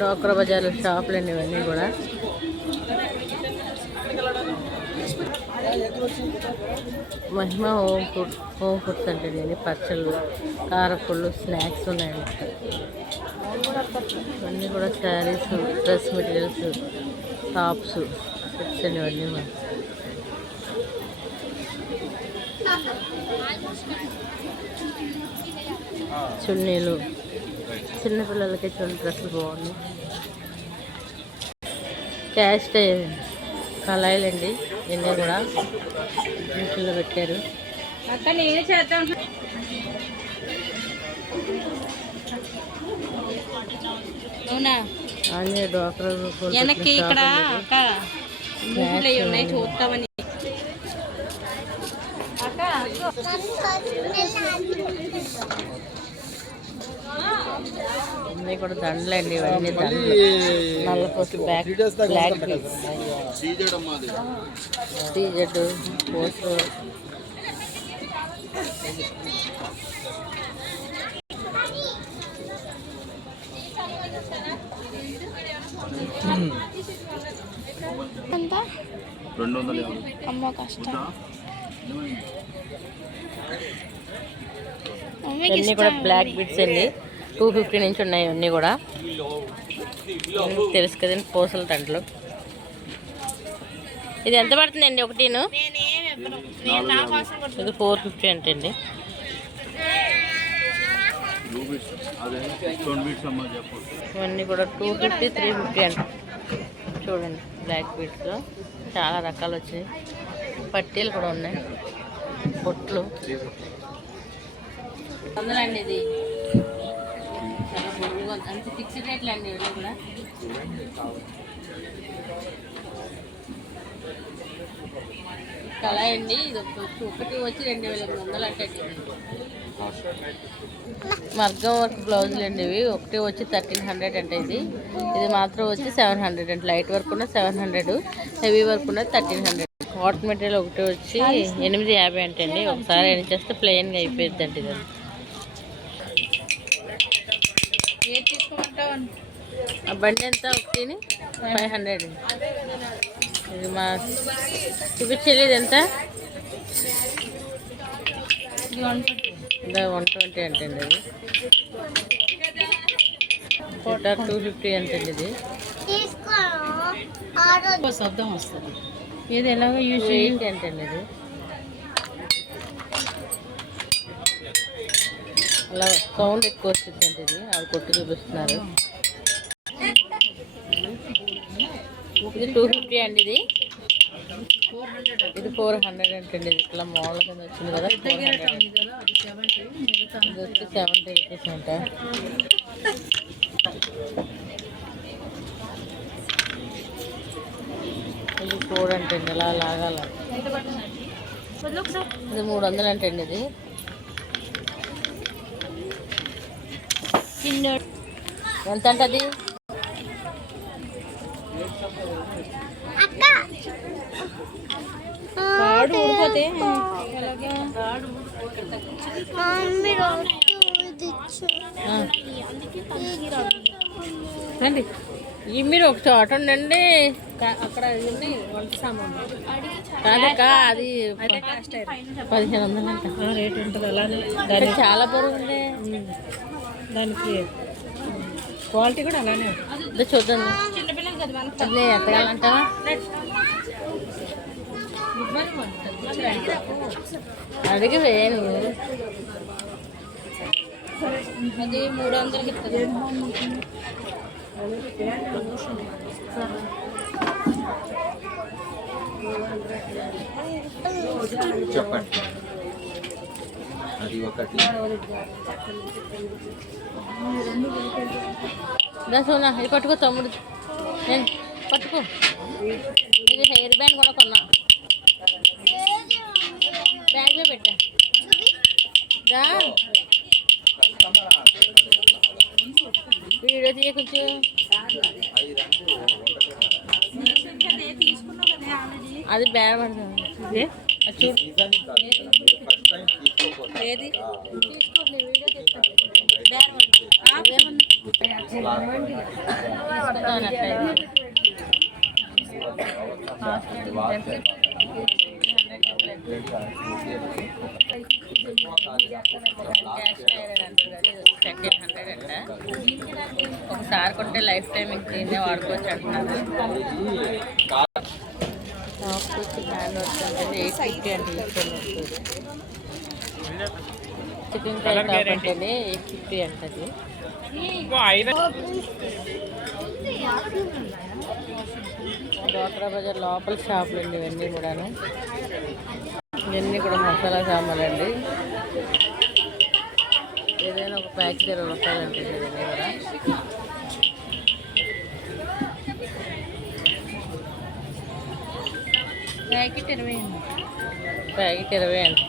డోక్రా బజార్ షాపులు అండి ఇవన్నీ కూడా. Mahima home food home foods అంటే నేను పచ్చళ్ళు కారపుళ్ళు స్నాక్స్ ఉన్నాయండి. ఇవన్నీ కూడా saris dress materials tops sets అండి ఇవన్నీ చున్నీలు చిన్నపిల్లలకి చున్నీ డ్రెస్సులు బాగున్నాయి క్యాస్ట్ కళాయిలు అండి ఇవన్నీ కూడా ఇంట్లో పెట్టారు. అక్క నేనే చేద్దాం. అవునా? ఆంజనేయ డోక్రా వెనక్కి ఇక్కడ ఉన్నాయి చూద్దామని. అక్క. ఇవన్నీ కూడా దండలు. అండి ఇవన్నీ నల్లపోసి బ్యాక్ బ్లాక్ టీజెడ్ ఎంత రెండు వందల అమ్మ కష్టం. ఇవన్నీ కూడా బ్లాక్ బిట్స్ అండి. టూ ఫిఫ్టీ నుంచి ఉన్నాయి ఇవన్నీ కూడా. తెలుసు కదండి పూసల దండలు ఇది ఎంత పడుతుందండి ఒకటిను? ఇది ఫోర్ ఫిఫ్టీ బీట్స్ బీట్స్ అమ్మ చెప్పు ఇవన్నీ కూడా టూ ఫిఫ్టీ త్రీ ఫిఫ్టీ అంట. చూడండి బ్లాక్ బీట్స్లో చాలా రకాలు వచ్చాయి. పట్టీలు కూడా ఉన్నాయి. పొట్లు వందలండి ఇది. చాలా. అంతే ఫిక్స్డ్ రేట్లు అండి కూడా. అండి. ఇది ఒక- ఒకటి వచ్చి రెండు వేల ఎనిమిది వందలు అంటే మగ్గం వర్క్ బ్లౌజులు అండి ఇవి. ఒకటి వచ్చి థర్టీన్ హండ్రెడ్ అంటే ఇది. ఇది మాత్రం వచ్చి సెవెన్ హండ్రెడ్ అంటే లైట్ వర్క్ ఉన్న సెవెన్ హండ్రెడ్ హెవీ వర్క్ ఉన్న థర్టీన్ హండ్రెడ్. కాటన్ మెటీరియల్ ఒకటి వచ్చి ఎనిమిది యాభై అంటే అండి ఒకసారి ఎన్ని చేస్తే ప్లెయిన్గా అయిపోయింది అండి ఇది. ఏది తీసుకోమంటావు ఆ బండి ఎంత? ఒకటిని ఫైవ్ హండ్రెడ్. ఇది మా చూపించేది ఇది ఎంత? ఇది వన్ ట్వంటీ అంటే అండి ఇది కోటా టూ ఫిఫ్టీ అంటే ఇది. శబ్దం వస్తుంది. ఏది ఎలాగో యూజ్ ఎయిట్ అంటే ఇది. అలా సౌండ్ ఎక్కువ వచ్చిందండి ఇది. అది కొట్టి చూపిస్తున్నారు. ఇది టూ ఫిఫ్టీ అండి ఇది. ఇది ఫోర్ హండ్రెడ్ అంటండి ఇది. ఇట్లా మోడల్ కింద వచ్చింది కదా ఇది వచ్చి సెవెంటీ రూపీస్ అంట. ఇది ఫోర్ అంటండి ఇలా లాగాల. ఇది మూడు వందలు అంటండి ఇది. ఎంత అంటే అది కార్డు ఊడిపోతే ఎలాగా? మమ్మీ రోజు ఇచ్చు ఆ. రండి. ఈ మీరు ఒక చోట ఉండండి అక్కడ ఉంది వంట సామాన్. కాదక్క అది పదిహేను వందలు అంట రేట్ ఉంటుంది అలానే. ఇక్కడ చాలా బరువు ఉంది. దానికి క్వాలిటీ కూడా అలానే ఇదో చూద్దాం. చిన్నపిల్లలు కదా మన అది ఎత్తగాలంటావా? అడిగి వేను అది మూడు వందలకి ఇస్తుంది చెప్పండి. అది ఒకటి. ఇది పట్టుకో తమ్ముడు. పట్టుకో. ఇది హెయిర్ బ్యాండ్ కూడా కొన్నా. బ్యాగ్లో పెట్టా. వీడియో తీయ కొంచెం. అది బ్యాగ్ పడుతుంది చూడు. ఏది తీసుకోండి వీడియో తీస్తాను బ్యాగ్ పడుతుంది తీసుకుందాం అట్లయితే. థర్టీన్ హండ్రెడ్ అంట ఒకసారి కొంటే లైఫ్ టైం ఇంక దీన్నే వాడుకోవచ్చు అంటున్నారు ఎయిట్ ఫిఫ్టీ అంటే చికెన్ ఫ్రై టాప్ అంటే ఎయిట్ ఫిఫ్టీ అంటది డోక్రా బజార్ లోపల షాపులు అండి ఇవన్నీ కూడాను ఇవన్నీ కూడా మసాలా సామాన్లు అండి ఏదైనా ఒక ప్యాకెట్ ఇరవై రూపాయలు అంటే ఇవన్నీ కూడా ప్యాకెట్ ఇరవై అండి. ప్యాకెట్ ఇరవై అండి.